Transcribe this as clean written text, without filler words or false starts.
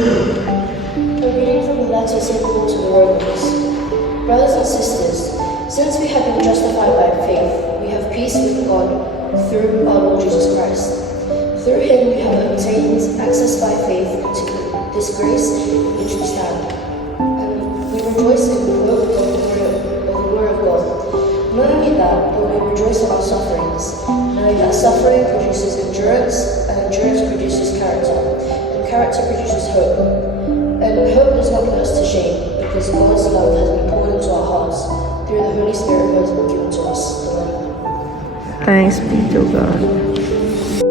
A reading from the letter of St. Paul to the Romans. Brothers and sisters, since we have been justified by faith, we have peace with God through our Lord Jesus Christ. Through him we have obtained access by faith into this grace in which we stand. And we rejoice in the hope of the glory of God. Not only that, but we rejoice in our sufferings, knowing that suffering produces endurance, and endurance produces character, and character produces hope. And hope does not put us to shame, because God's love has been poured into our hearts through the Holy Spirit who has been given to us. Thanks be to God.